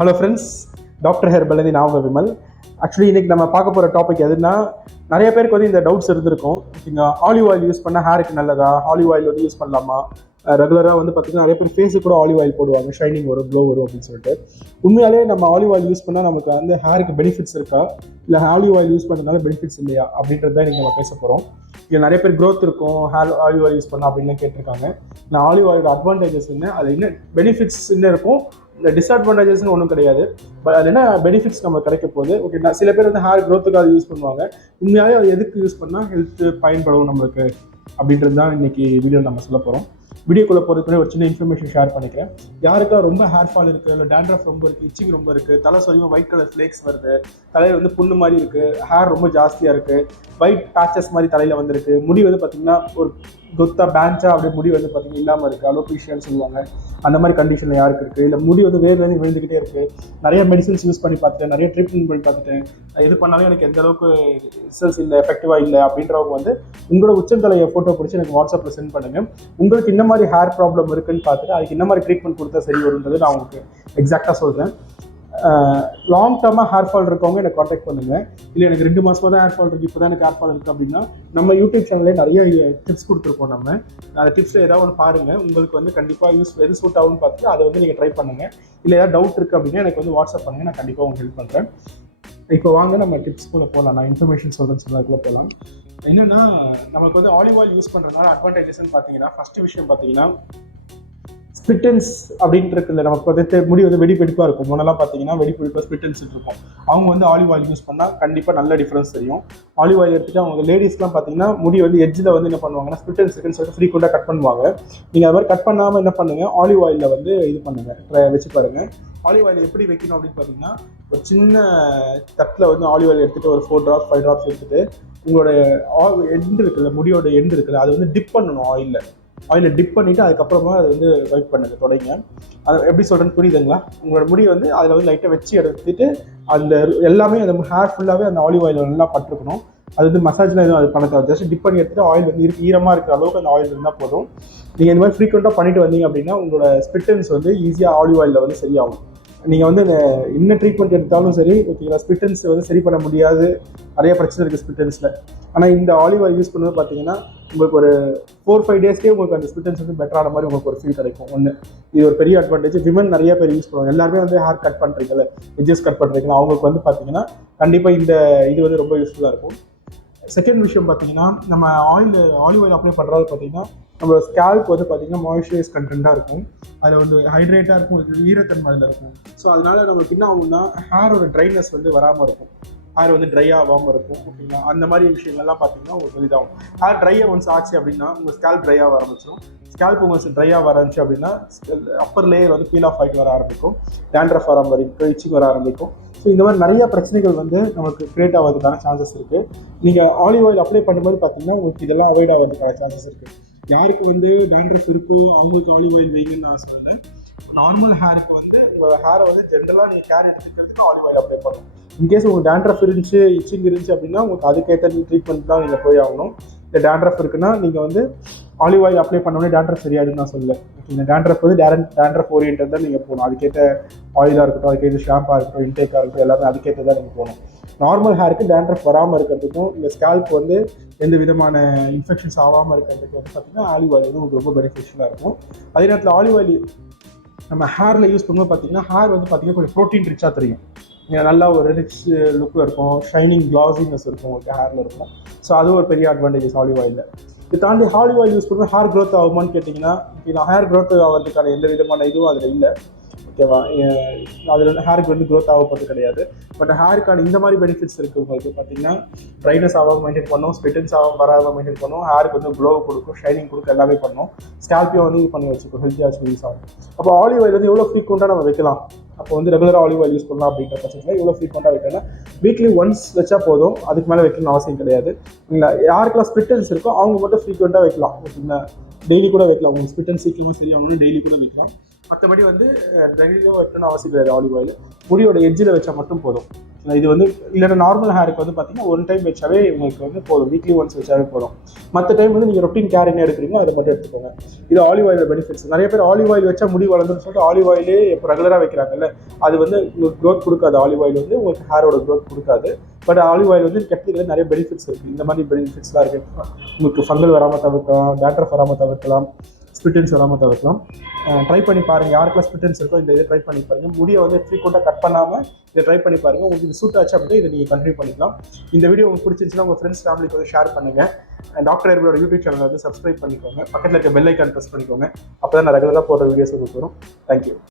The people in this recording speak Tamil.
ஹலோ ஃப்ரெண்ட்ஸ், டாக்டர் ஹெர்பல் நான் உங்கள் விமல். ஆக்சுவலி இன்றைக்கி நம்ம பார்க்க போகிற டாபிக் எதுனா, நிறைய பேருக்கு வந்து இந்த டவுட்ஸ் இருந்திருக்கும். நீங்கள் ஆலிவ் ஆயில் யூஸ் பண்ணால் ஹேருக்கு நல்லதா, ஆலிவ் ஆயில் வந்து யூஸ் பண்ணலாமா? ரெகுலராக வந்து பார்த்திங்கன்னா நிறைய பேர் ஃபேஸுக்கு கூட ஆலிவ் ஆயில் போடுவாங்க, ஷைனிங் வரும், க்ளோ வரும் அப்படின்னு சொல்லிட்டு. உண்மையாலே நம்ம ஆலிவ் ஆயில் யூஸ் பண்ணால் நமக்கு வந்து ஹேருக்கு பெனிஃபிட்ஸ் இருக்கா, இல்லை ஆலிவ் ஆயில் யூஸ் பண்ணுறதுனால பெனிஃபிட்ஸ் இல்லையா அப்படின்றது தான் இன்றைக்கி நம்ம பேச போகிறோம். இங்கே நிறைய பேர் க்ரோத் இருக்கும் ஆலிவ் ஆயில் யூஸ் பண்ணால் அப்படின்னு கேட்டிருக்காங்க. நான் ஆலிவ் ஆயிலோட அட்வான்டேஜஸ் என்ன, அது என்ன பெனிஃபிட்ஸ் என்ன இருக்கும், இந்த டிஸ்அட்வான்டேஜஸ்னு ஒன்றும் கிடையாது. பட் அது என்ன பெனிஃபிட்ஸ் நம்ம கிடைக்க போகுது. ஓகே, நான் சில பேர் வந்து ஹேர் க்ரோத்துக்கு அது யூஸ் பண்ணுவாங்க. உண்மையாகவே அது எதுக்கு யூஸ் பண்ணால் ஹெல்த்து பயன்படும் நம்மளுக்கு அப்படின்றது தான் இன்றைக்கி வீடியோ நம்ம சொல்ல போகிறோம். வீடியோக்குள்ளே போகிறதுக்கு ஒரு சின்ன இன்ஃபர்மேஷன் ஷேர் பண்ணிக்கிறேன். யாருக்கா ரொம்ப ஹேர் ஃபால் இருக்குது, இல்லை டேண்ட்ரஃப் ரொம்ப இருக்குது, இச்சிங் ரொம்ப இருக்குது, தலை சொரியும் ஒயிட் கலர் ஃப்ளேக்ஸ் வருது, தலையில் வந்து புண்ணு மாதிரி இருக்குது, ஹேர் ரொம்ப ஜாஸ்தியாக இருக்குது, ஒயிட் பேச்சஸ் மாதிரி தலையில் வந்துருக்கு, முடி வந்து பார்த்திங்கன்னா ஒரு கொத்தா பேன்ச்சா அப்படியே முடி வந்து பார்த்திங்கன்னா இல்லாமல் இருக்குது, அலோபீஷியான்னு சொல்லுவாங்க. அந்த மாதிரி கண்டிஷனில் யாருக்கு இருக்குது, இல்லை முடி வந்து வேர்லேருந்து விழுந்துக்கிட்டே இருக்குது, நிறைய மெடிசன்ஸ் யூஸ் பண்ணி பார்த்துட்டேன், நிறைய ட்ரீட்மெண்ட் பண்ணி பார்த்துட்டேன், எது பண்ணாலும் எனக்கு எந்த அளவுக்கு ரிசல்ட்ஸ் இல்லை, எஃபெக்டிவாக இல்லை அப்படின்றவங்க வந்து உங்களோட உச்சந்தலையை ஃபோட்டோ பிடிச்சி எனக்கு வாட்ஸ்அப்பில் சென்ட் பண்ணுங்கள். உங்களுக்கு இந்த மாதிரி ஹேர் ப்ராப்ளம் இருக்குன்னு பார்த்துட்டு அதுக்கு என்ன மாதிரி ட்ரீட்மெண்ட் கொடுத்தா சரி வருன்றது நான் உங்களுக்கு எக்ஸாக்டாக சொல்கிறேன். லாங் டர்மாக ஹேர் ஃபால் இருக்கவங்க எனக்கு காண்டாக்ட் பண்ணுங்கள். இல்லை எனக்கு 2 மாதமாக தான் ஹேர் ஃபால் இருக்குது, இப்போ தான் எனக்கு ஹேர் ஃபால் இருக்குது அப்படின்னா நம்ம யூடியூப் சேனல்லே நிறைய டிப்ஸ் கொடுத்துருப்போம். நம்ம அந்த டிப்ஸில் ஏதாவது ஒன்று பாருங்கள், உங்களுக்கு வந்து கண்டிப்பாக எது சூட் ஆகும்னு பார்த்துட்டு அதை வந்து நீங்கள் ட்ரை பண்ணுங்கள். இல்லை ஏதாவது டவுட் இருக்குது அப்படின்னா எனக்கு வந்து வாட்ஸ்அப் பண்ணுங்கள், நான் கண்டிப்பாக உங்களுக்கு ஹெல்ப் பண்ணுறேன். இப்போ வாங்க நம்ம டிப்ஸ்குள்ளே போகலாம். நான் இன்ஃபர்மேஷன் சொல்கிறேன்னு சொன்னதுக்குள்ளே போகலாம். என்னென்னா, நமக்கு வந்து ஆலிவ் ஆயில் யூஸ் பண்ணுறதுனால அட்வான்டேஜஸ்ன்னு பார்த்தீங்கன்னா, ஃபஸ்ட்டு விஷயம் பார்த்தீங்கன்னா ஸ்பிட்டன்ஸ் அப்படின்ட்டு இருக்குல்ல, நமக்கு வந்து முடி வந்து வெடிப்பெடிப்பாக இருக்கும். முன்னெல்லாம் பார்த்தீங்கன்னா வெடிப்பெடிப்பாக ஸ்பிட்டன்ஸ் இருக்கும். அவங்க வந்து ஆலிவ் ஆயில் யூஸ் பண்ணால் கண்டிப்பாக நல்ல டிஃப்ரென்ஸ் தெரியும். ஆலிவ் ஆயில் எடுத்துகிட்டு அவங்க லேடிஸ்லாம் பார்த்தீங்கன்னா முடி வந்து எட்ஜில் வந்து என்ன பண்ணுவாங்கன்னா ஸ்பிட்டன்ஸ் இருக்குன்னு சொல்லிட்டு ஃப்ரீக்வெண்ட்டாக கட் பண்ணுவாங்க. நீங்கள் அது மாதிரி கட் பண்ணாமல் என்ன பண்ணுங்கள், ஆலிவ் ஆயிலில் வந்து இது பண்ணுங்கள், வச்சு பாருங்கள். ஆலிவ் ஆயில் எப்படி வைக்கணும் அப்படின்னு பார்த்தீங்கன்னா, ஒரு சின்ன தட்டில் வந்து ஆலிவ் ஆயில் எடுத்துகிட்டு ஒரு 4 drops 5 drops எடுத்துகிட்டு உங்களோட எண்டு இருக்குல்ல, முடியோட எண்டு இருக்குல்ல, அதை வந்து டிப் பண்ணணும் ஆயிலில் டிப் பண்ணிவிட்டு அதுக்கப்புறமா அதை வந்து வைப் பண்ணுங்க தொடங்க. அது எப்படி சொல்கிறேன்னு புரியுதுங்களா? உங்களோட முடி வந்து அதில் வந்து லைட்டாக வச்சு எடுத்துட்டு அந்த எல்லாமே அந்த ஹேர் ஃபுல்லாகவே அந்த ஆலிவ் ஆயில் நல்லா பட்டிருக்கணும். அது வந்து மசாஜ்லாம் எதுவும் அது பண்ண தேவை. ஜஸ்ட் டிப் பண்ணி எடுத்துகிட்டு ஆயில் வந்து ஈரமாக இருக்கிற அளவுக்கு அந்த ஆயில் இருந்தால் போதும். நீங்கள் இந்த மாதிரி ஃப்ரீக்வெண்ட்டாக பண்ணிட்டு வந்தீங்க அப்படின்னா உங்களோட ஸ்பிட்டன்ஸ் வந்து ஈஸியாக ஆலிவ் ஆயிலில் வந்து சரியாகும். நீங்கள் வந்து என்ன ட்ரீட்மெண்ட் எடுத்தாலும் சரி, ஓகேங்களா, ஸ்பிட்டன்ஸ் வந்து சரி பண்ண முடியாது, நிறைய பிரச்சனை இருக்குது ஸ்பிட்டன்ஸில். ஆனால் இந்த ஆலிவ் ஆயில் யூஸ் பண்ணுறது பார்த்தீங்கன்னா உங்களுக்கு ஒரு 4-5 டேஸ்க்கே உங்களுக்கு அந்த ஸ்பிட்டன்ஸ் வந்து பெட்டரான மாதிரி உங்களுக்கு ஒரு ஃபீல் கிடைக்கும். ஒன்று, இது ஒரு பெரிய அட்வான்டேஜ். விமன் நிறைய பேர் யூஸ் பண்ணுவாங்க. எல்லாருமே வந்து ஹேர் கட் பண்ணுறீங்களா, எட்ஜஸ் கட் பண்ணுறீங்களா, அவங்களுக்கு வந்து பார்த்தீங்கன்னா கண்டிப்பாக இந்த இது வந்து ரொம்ப யூஸ்ஃபுல்லாக இருக்கும். செகண்ட் விஷயம் பார்த்தீங்கன்னா, நம்ம ஆலிவ் ஆயில் அப்ளை பண்ணுறது பார்த்தீங்கன்னா நம்மளோட ஸ்கேல்ப் வந்து பார்த்தீங்கன்னா மாய்ஸ்சரைஸ் கண்டென்ட்டாக இருக்கும். அதில் வந்து ஹைட்ரேட்டாக இருக்கும், ஈரத்தன்மை அதில் இருக்கும். ஸோ அதனால நமக்கு என்ன ஆகும்னா ஹேரோட ட்ரைனஸ் வந்து வராமல் இருக்கும், ஹேர் வந்து ட்ரை ஆகாமல் இருக்கும். ஓகேங்களா, அந்த மாதிரி விஷயங்கள்லாம் பார்த்தீங்கன்னா உங்களுக்கு வந்து இதாகும். ஹேர் ட்ரையாக ஒன்ஸ் ஆச்சு அப்படின்னா உங்கள் ஸ்கேல்ப் ட்ரையாக ஆரம்பிச்சிடும். ஸ்கேல்ப் உங்களுக்கு ட்ரையாக வரந்துச்சு அப்படின்னா அப்பர் லேயர் வந்து பீல் ஆஃப் ஆகிட்டு வர ஆரம்பிக்கும், டேண்ட்ரஃப் வர ஆரம்பிக்கும், இச்சிங் வர ஆரம்பிக்கும். ஸோ இந்த மாதிரி நிறைய பிரச்சனைகள் வந்து நமக்கு கிரியேட் ஆகிறதுக்கான சான்சஸ் இருக்குது. நீங்கள் ஆலிவ் ஆயில் அப்ளை பண்ணும்போது பார்த்தீங்கன்னா உங்களுக்கு இதெல்லாம் அவாய்ட் ஆகிறதுக்கான சான்சஸ் இருக்குது. யாருக்கு வந்து டேண்ட்ரஃப் இருக்கோ அவங்களுக்கு ஆலிவ் ஆயில் வைங்கன்னு நான் சொல்கிறேன். நார்மல் ஹேருக்கு வந்து உங்கள் ஹேரை வந்து ஜென்ரலாக நீங்கள் கேர் எடுத்துக்கிறதுக்கு ஆலிவ் ஆயில் அப்ளை பண்ணணும். இன்கேஸ் உங்களுக்கு டேண்ட்ரஃப் இருந்துச்சு, இச்சிங் இருந்துச்சு அப்படின்னா உங்களுக்கு அதுக்கேற்ற ட்ரீட்மெண்ட் தான் நீங்கள் போய் ஆகணும். இல்லை டேண்ட்ரஃப் இருக்குன்னா நீங்கள் வந்து ஆலிவ் ஆயில் அப்ளை பண்ணோடனே டேண்ட்ரஃப் சரியாயிடுன்னு நான் சொல்லலை. ஓகேங்க, டேண்ட்ரஃப் வந்து டேண்ட்ரஃப் ஓரியன்ட் தான் நீங்கள் போகணும். அதுக்கேற்ற ஆயிலாக இருக்கட்டும், அதுக்கேற்ற ஷாம்பாக இருக்கட்டும், இன்டேக்காக இருக்கட்டும், எல்லாமே அதுக்கேற்ற தான் நீங்கள் போகணும். நார்மல் ஹேருக்கு டேண்ட்ரஃப் வராமல் இருக்கிறதுக்கும் இல்லை ஸ்கேல்ப் வந்து எந்த விதமான இன்ஃபெக்ஷன்ஸ் ஆகாமல் இருக்கிறதுக்கு வந்து பார்த்திங்கன்னா ஆலிவ் ஆயில் வந்து உங்களுக்கு ரொம்ப பெனிஃபிஷியலாக இருக்கும். அதே நேரத்தில் ஆலிவ் ஆயில் நம்ம ஹேரில் யூஸ் பண்ணும்போது பார்த்திங்கன்னா ஹேர் வந்து பார்த்திங்கன்னா கொஞ்சம் ப்ரோட்டீன் ரிச்சாக தெரியும். நல்லா ஒரு ரிச் லுக்கில் இருக்கும், ஷைனிங் க்ளாஸினஸ் இருக்கும் உங்களுக்கு ஹேரில் இருக்கும். ஸோ அதுவும் ஒரு பெரிய அட்வான்டேஜஸ் ஆலிவ் ஆயிலில். இது தாண்டி ஆலிவ் ஆயில் யூஸ் பண்ணும்போது ஹேர் க்ரோத் ஆகுமான்னு கேட்டிங்கன்னா, நான் ஹேர் க்ரோத் ஆகிறதுக்கான எந்த விதமான இதுவும் அதில் இல்லை. ஓகேவா, அதில் ஹேருக்கு வந்து க்ரோத் ஆகப்போது கிடையாது. பட் ஹேருக்கான இந்த மாதிரி பெனிஃபிட்ஸ் இருக்குது உங்களுக்கு. பார்த்தீங்கன்னா ட்ரைனஸ் ஆகாமல் மெயின்டைன் பண்ணணும், ஸ்பிட்டன்ஸ் ஆகாமல் வராமல் மெயின்டைன் பண்ணணும், ஹேருக்கு வந்து க்ளோ கொடுக்கும், ஷைனிங் கொடுக்கும், எல்லாமே பண்ணணும். ஸ்கேல்ப்பையும் வந்து இது பண்ணி வச்சுக்கும், ஹெல்த்தியாக வச்சு யூஸ் ஆகும். அப்போ ஆலிவ் ஆயில் வந்து எவ்வளோ ஃப்ரீக்வெண்ட்டாக நம்ம வைக்கலாம், அப்போ வந்து ரெகுலராக ஆலிவ் ஆயில் யூஸ் பண்ணலாம் அப்படின்ற பட்சத்தில் எவ்வளோ ஃப்ரீக்வெண்ட்டாக வைக்கணும்னா வீக்லி ஒன்ஸ் வச்சா போதும், அதுக்கு மேலே வைக்கணும்னு அவசியம் கிடையாது. இல்லை யாருக்கெல்லாம் ஸ்பிட்டன்ஸ் இருக்கோ அவங்க மட்டும் ஃப்ரீக்வெண்ட்டாக வைக்கலாம். ஓகேங்களா, டெய்லி கூட வைக்கலாம். உங்களுக்கு ஸ்பிட்டன்ஸ் சீக்கிரமாக சரியாகணும்னு டெய்லி கூட வைக்கலாம். மற்றபடி வந்து டெய்லியும் வைக்கணும்னு அவசியம் கிடையாது. ஆலிவ் ஆயில் முடியோட எட்ஜில் வச்சா மட்டும் போதும். இது வந்து இல்லைன்னா நார்மல் ஹேருக்கு வந்து பார்த்தீங்கன்னா ஒன் டைம் வச்சாவே உங்களுக்கு வந்து போதும், வீக்லி ஒன்ஸ் வச்சாவே போதும். மற்ற டைம் வந்து நீங்கள் ரொட்டீன் கேர் என்ன எடுக்கிறீங்களோ அதை மட்டும் எடுத்துக்கோங்க. இது ஆலிவ் ஆயிலோட பெனிஃபிட்ஸ். நிறைய பேர் ஆலிவ் ஆயில் வச்சா முடி வளர்ந்துன்னு சொல்லிட்டு ஆலிவ் ஆயிலே இப்போ ரெகுலராக வைக்கிறாங்கல்ல, அது வந்து உங்களுக்கு க்ரோத் கொடுக்காது. ஆலிவ் ஆயில் வந்து உங்களுக்கு ஹேரோட க்ரோத் கொடுக்காது. பட் ஆலிவ் ஆயில் வந்து கெட்டதுக்கு நிறைய பெனிஃபிட்ஸ் இருக்குது. இந்த மாதிரி பெனிஃபிட்ஸ்லாம் இருக்குது. உங்களுக்கு ஃபங்கல் வராமல் தவிர்க்கலாம், டேண்ட்ரஃப் வராமல் தவிர்க்கலாம், ஸ்பிட்டன்ஸ் வராமல் தவிர்க்கலாம். ட்ரை பண்ணி பாருங்கள். யாருக்கெல்லாம் ஸ்பிட்டன்ஸ் இருக்கோ இந்த இதை ட்ரை பண்ணி பாருங்கள். முடியை வந்து ஃப்ரீக்வெண்ட்டாக கட் பண்ணாமல் இதை ட்ரை பண்ணி பாருங்கள். உங்களுக்கு இது சூட் ஆச்சு அப்படின்னா இதை நீங்கள் கண்டினியூ பண்ணிக்கலாம். இந்த வீடியோ உங்களுக்கு பிடிச்சிருந்துச்சுன்னா உங்கள் ஃப்ரெண்ட்ஸ் ஃபேமிலிக்கு வந்து ஷேர் பண்ணுங்கள். டாக்டர் ஹெர்பலோட யூடியூப் சேனலை வந்து சப்ஸ்கிரைப் பண்ணிக்கோங்க. பக்கத்தில் இருக்க பெல் ஐக்கான் ப்ரெஸ் பண்ணிக்கோங்க. அப்போ தான் நான் ரெகுலராக போடுற வீடியோஸ் உங்களுக்கு வரும். தேங்க்யூ.